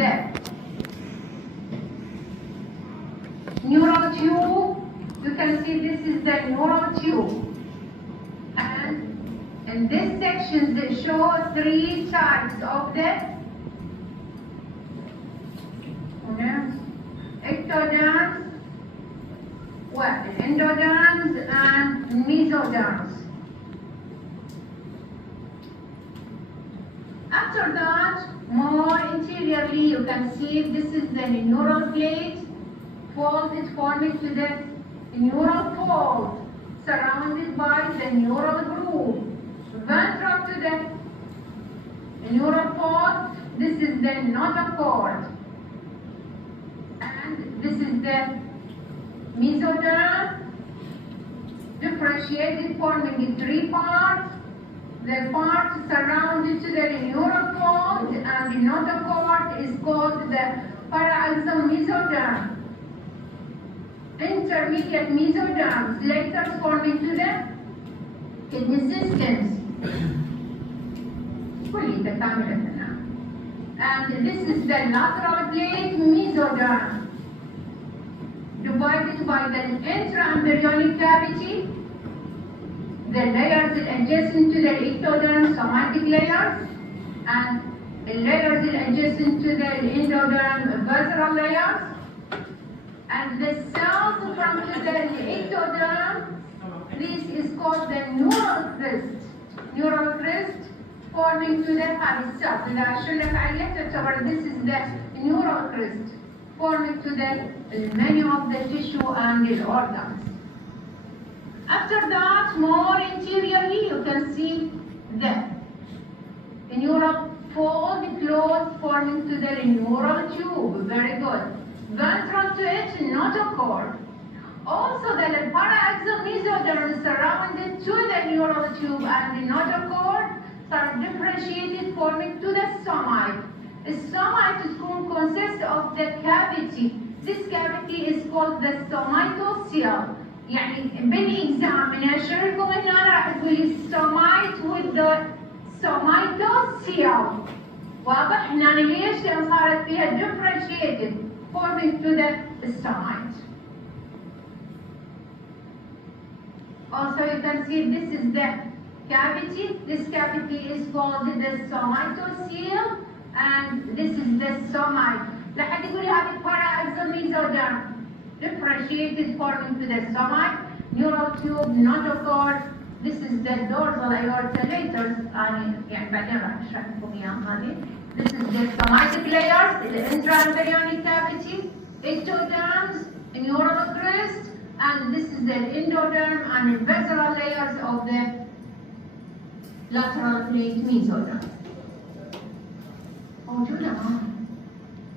the neural tube. You can see this is the neural tube. And in this section, they show 3 types of the ectoderms, endoderms, and mesoderms. After that, more interiorly, you can see this is the neural plate, folded forming to the neural fold, surrounded by the neural groove. Ventral to the neural fold, this is the notochord. And this is the mesoderm, differentiated forming in 3 parts. The part surrounded to the neural fold and the notochord is called the paraaxial mesoderm. Intermediate mesoderms later forming to the kidney systems. And this is the lateral plate mesoderm, divided by the intraembryonic cavity, the layers adjacent to the ectoderm somatic layers, and the layers adjacent to the endoderm visceral layers, and the cells from the ectoderm. This is called the neural crest. Neural crest forming to the cells. This is the neural crest forming to the many of the tissue and the organs. After that, more interiorly, you can see the neural fold closed forming to the neural tube. Very good. Ventral to it, notochord. Also, the paraaxial mesoderm surrounded to the neural tube and the notochord are differentiated forming to the somite. The somite consists of the cavity. This cavity is called the somatocele. يعني بالإكزام من أشرح لكم إن أنا راح تقول لي somite with the somatocele. واضح؟ هنا ليش؟ لأن صارت فيها differentiated forming to the somite. Also, you can see this is the cavity. This cavity is called the somatocele, and this is the somite. لحد يقول لي هذه paraaxial mesoderm. Differentiated forming to the somite, neural tube, notochord. This is the dorsal aorta later. يعني بعدين راح اشرح لكم اياها هذه. This is the somatic layers, the intraembryonic cavity, ectoderms, neural crest, and this is the endoderm and the visceral layers of the lateral plate mesoderm. موجودة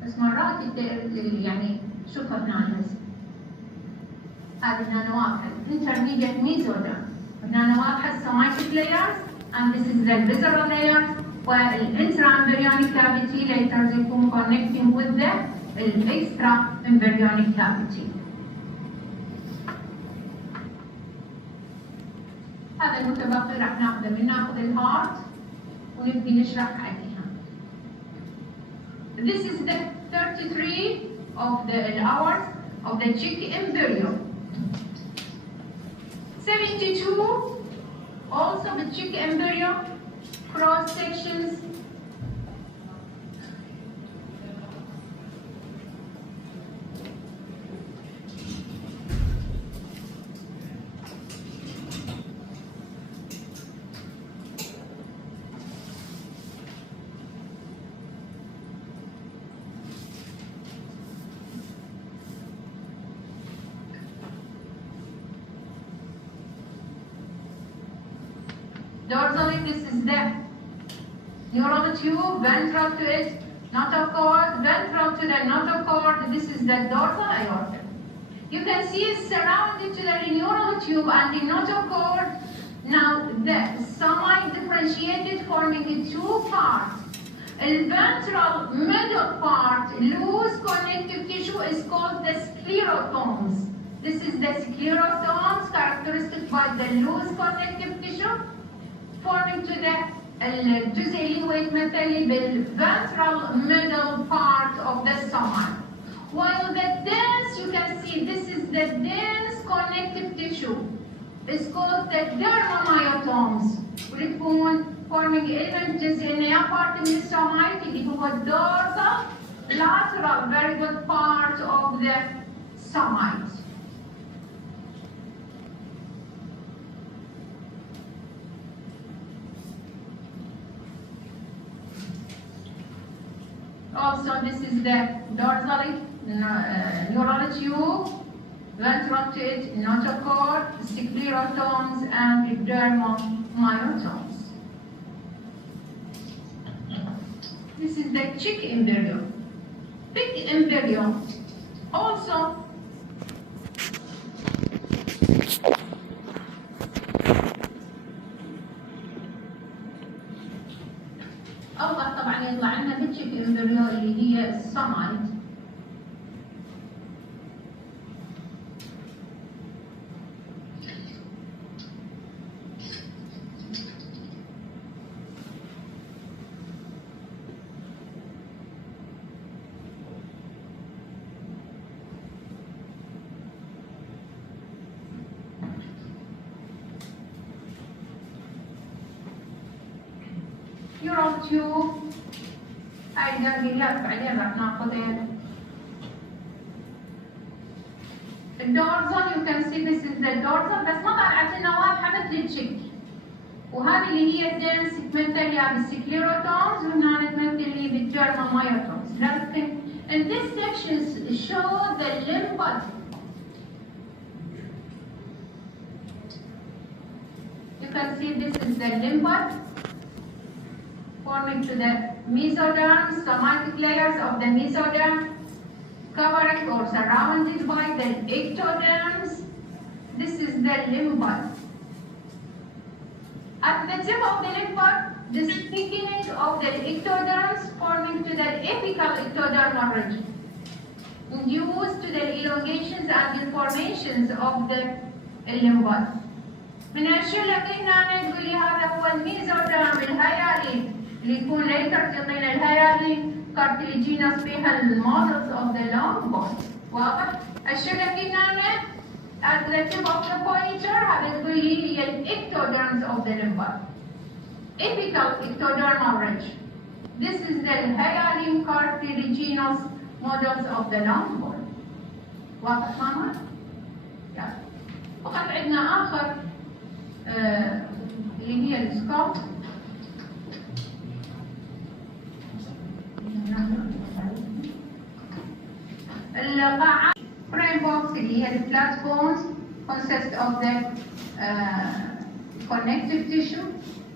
بس مرات يعني شوفها هنا بس. هذه هنا واحد intermediate mesoderm. هنا واحد somatic layers and this is the visceral layers where the intraembryonic cavity later يكون connecting with the extra embryonic cavity. هذا المتبقي راح ناخذه ناخذ الهارت ونبدي نشرح عليها. This is the 33 of the hours of the chick embryo. 72 also the chick embryo cross sections. Dorsally, this is the neural tube, ventral to it, notochord, ventral to the notochord, this is the dorsal aorta. You can see it's surrounded to the neural tube and the notochord. Now, the somite differentiated forming in 2 parts. The ventral middle part, loose connective tissue, is called the sclerotomes. This is the sclerotomes, characteristic by the loose connective tissue. Forming to the الجزء اللي هو يتمثل بالventral middle part of the stomach. While the dense, you can see this is the dense connective tissue. It's called the dermamyotomes. وتكون forming element جزئية part من السtomach اللي هو dorsal lateral very good part of the stomach. Also, this is the dorsal neural tube, ventral tube, notochord, sclerotomes, and dermamyotomes. This is the chick embryo. Pig embryo. Also, أوضح طبعا يطلع لنا بالتشيك امبريو اللي هي السمايت. neural tube هاي درجيات بعدين راح ناخذها. الدورزال you can see this is the dorsal بس ما طلعت لنا واضحة مثل التشيك. وهذه اللي هي الدنس تمثل يا بالسكليروتومز وهنا تمثل لي بالديرماميوتومز. لكن in this section show the lymph. You can see this is the lymph forming to the mesoderm, somatic layers of the mesoderm, covered or surrounded by the ectoderms. This is the lymph. At the tip of the lymph, the thickening of the ectoderms forming to the apical ectodermal region, induced to the elongations and deformations of the lymph. من الأشياء اللي هنا نقول لي هذا هو الميزودرم الهيالين اللي يكون later تعطينا الهيالين cartilaginous فيها المودلز of the long bone. واضح؟ الأشياء اللي هنا at the tip of the pointer هذا تقول لي هي الectoderms of the lymph. Apical ectodermal ridge. This is the hyaline cartilaginous models of the long bone. واضح ماما؟ يلا. فقط عندنا آخر اللي هي السكوب. القاعة brain box اللي هي الفلات bones consist of the connective tissue.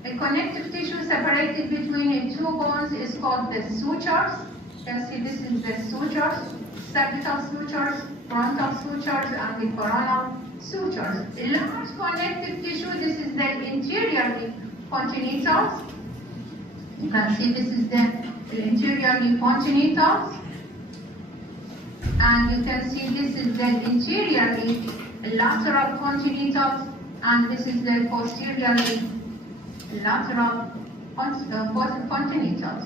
The connective tissue separated between two bones is called the sutures. You can see this is the sutures, sagittal sutures, frontal sutures, and the coronal sutures. The large connective tissue, this is the interiorly congenitals. You can see this is the interiorly congenitals. And you can see this is the interiorly lateral congenitals, and this is the posteriorly lateral congenitals.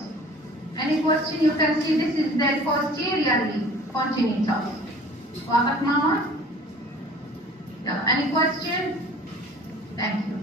Any question? You can see this is the posteriorly congenitals. واضح ماما؟ Any question? Thank you.